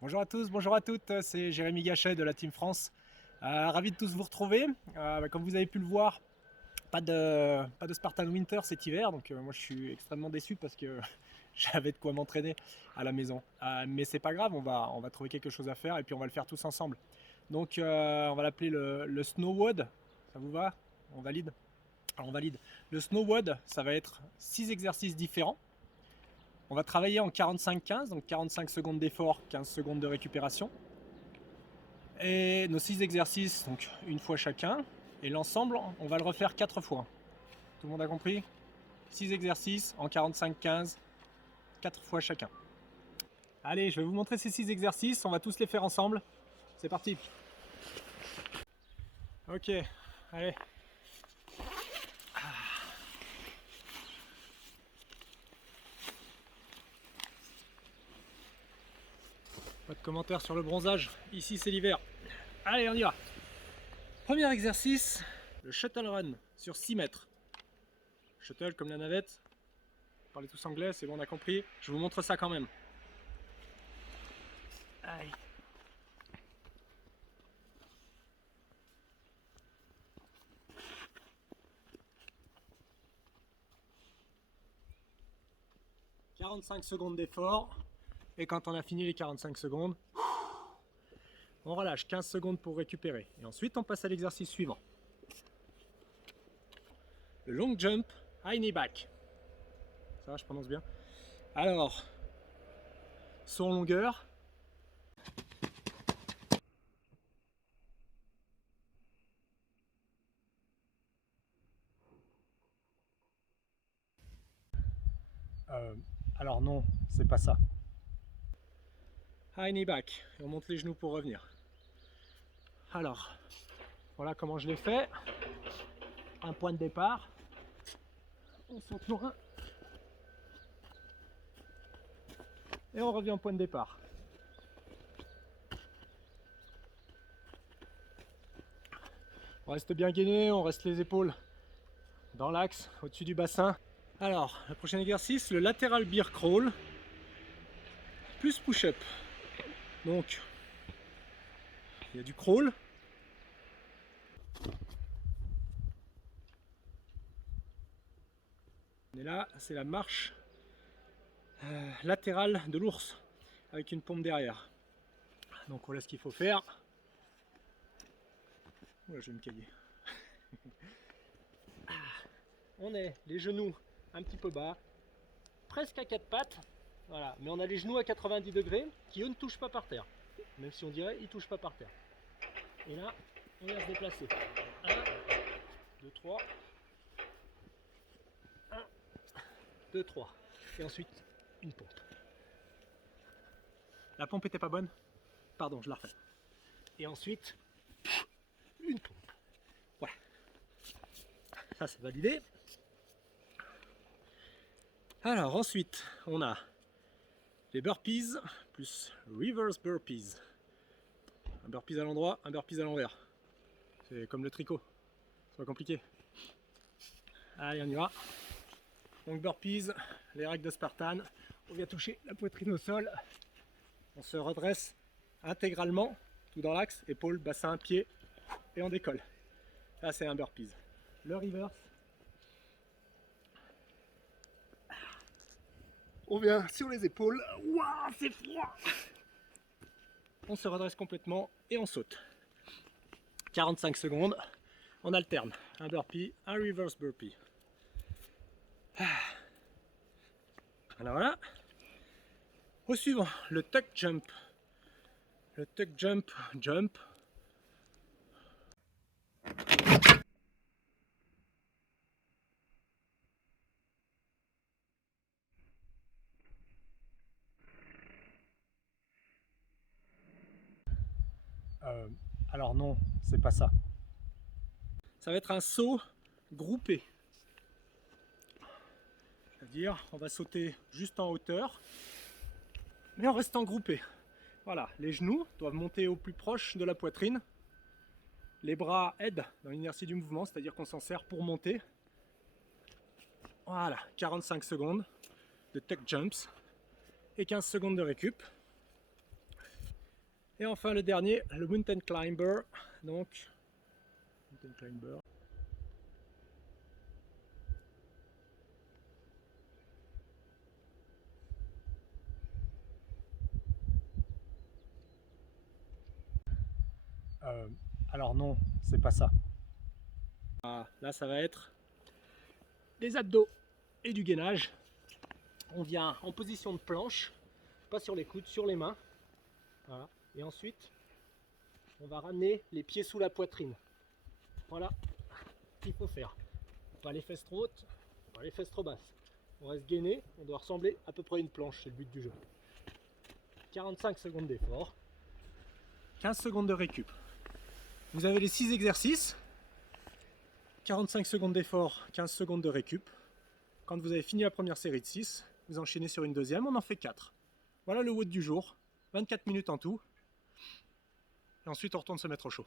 Bonjour à tous, bonjour à toutes, c'est Jérémy Gachet de la Team France. Ravi de tous vous retrouver. Comme vous avez pu le voir, pas de Spartan Winter cet hiver, donc moi je suis extrêmement déçu parce que j'avais de quoi m'entraîner à la maison. Mais c'est pas grave, on va trouver quelque chose à faire et puis on va le faire tous ensemble. Donc on va l'appeler le Snowwood, ça vous va? On valide? Alors on valide. Le Snowwood, ça va être 6 exercices différents. On va travailler en 45-15, donc 45 secondes d'effort, 15 secondes de récupération. Et nos 6 exercices, donc une fois chacun. Et l'ensemble, on va le refaire 4 fois. Tout le monde a compris? 6 exercices en 45-15, 4 fois chacun. Allez, je vais vous montrer ces 6 exercices, on va tous les faire ensemble. C'est parti. Ok, allez. Pas de commentaires sur le bronzage, ici c'est l'hiver. Allez, on y va. Premier exercice, le shuttle run sur 6 mètres. Shuttle comme la navette. Vous parlez tous anglais, c'est bon, on a compris. Je vous montre ça quand même. Aïe. « 45 secondes d'effort. Et quand on a fini les 45 secondes, on relâche 15 secondes pour récupérer. Et ensuite, on passe à l'exercice suivant. Le long jump, high knee back. Ça va, je prononce bien. Alors, saut en longueur. Euh, alors non, c'est pas ça. High knee back. Et on monte les genoux pour revenir. Alors, voilà comment je l'ai fait. Un point de départ. On saute loin. Et on revient au point de départ. On reste bien gainé, on reste les épaules dans l'axe, au-dessus du bassin. Alors, le prochain exercice, le lateral bear crawl plus push-up. Donc, il y a du crawl. Et là, c'est la marche latérale de l'ours avec une pompe derrière. Donc voilà ce qu'il faut faire. Oula, je vais me cailler. On est les genoux un petit peu bas, presque à quatre pattes. Voilà, mais on a les genoux à 90 degrés qui eux ne touchent pas par terre. Même si on dirait ils ne touchent pas par terre. Et là, on vient se déplacer. 1, 2, 3. 1, 2, 3. Et ensuite, une pompe. La pompe était pas bonne? Pardon, je la refais. Et ensuite, une pompe. Voilà. Ça, c'est validé. Alors, ensuite, on a les burpees plus reverse burpees. Un burpees à l'endroit, un burpees à l'envers. C'est comme le tricot. C'est pas compliqué. Allez, on y va. Donc, burpees, les règles de Spartan. On vient toucher la poitrine au sol. On se redresse intégralement, tout dans l'axe, épaules, bassin, pied, et on décolle. Là, c'est un burpees. Le reverse. On vient sur les épaules. Waouh, c'est froid! On se redresse complètement et on saute. 45 secondes. On alterne. Un burpee, un reverse burpee. Alors voilà. Au suivant, le tuck jump. Le tuck jump, jump. Euh, alors non, c'est pas ça. Ça va être un saut groupé. C'est-à-dire, on va sauter juste en hauteur, mais en restant groupé. Voilà, les genoux doivent monter au plus proche de la poitrine. Les bras aident dans l'inertie du mouvement, c'est-à-dire qu'on s'en sert pour monter. Voilà, 45 secondes de tuck jumps et 15 secondes de récup. Et enfin le dernier, le Mountain Climber. Donc, Mountain Climber. Alors non, c'est pas ça. Là, ça va être des abdos et du gainage. On vient en position de planche, pas sur les coudes, sur les mains. Voilà. Et ensuite, on va ramener les pieds sous la poitrine. Voilà ce qu'il faut faire. Pas les fesses trop hautes, pas les fesses trop basses. On reste gainé, on doit ressembler à peu près à une planche, c'est le but du jeu. 45 secondes d'effort, 15 secondes de récup. Vous avez les 6 exercices, 45 secondes d'effort, 15 secondes de récup. Quand vous avez fini la première série de 6, vous enchaînez sur une deuxième, on en fait 4. Voilà le WOD du jour, 24 minutes en tout. Et ensuite on retourne se mettre au chaud.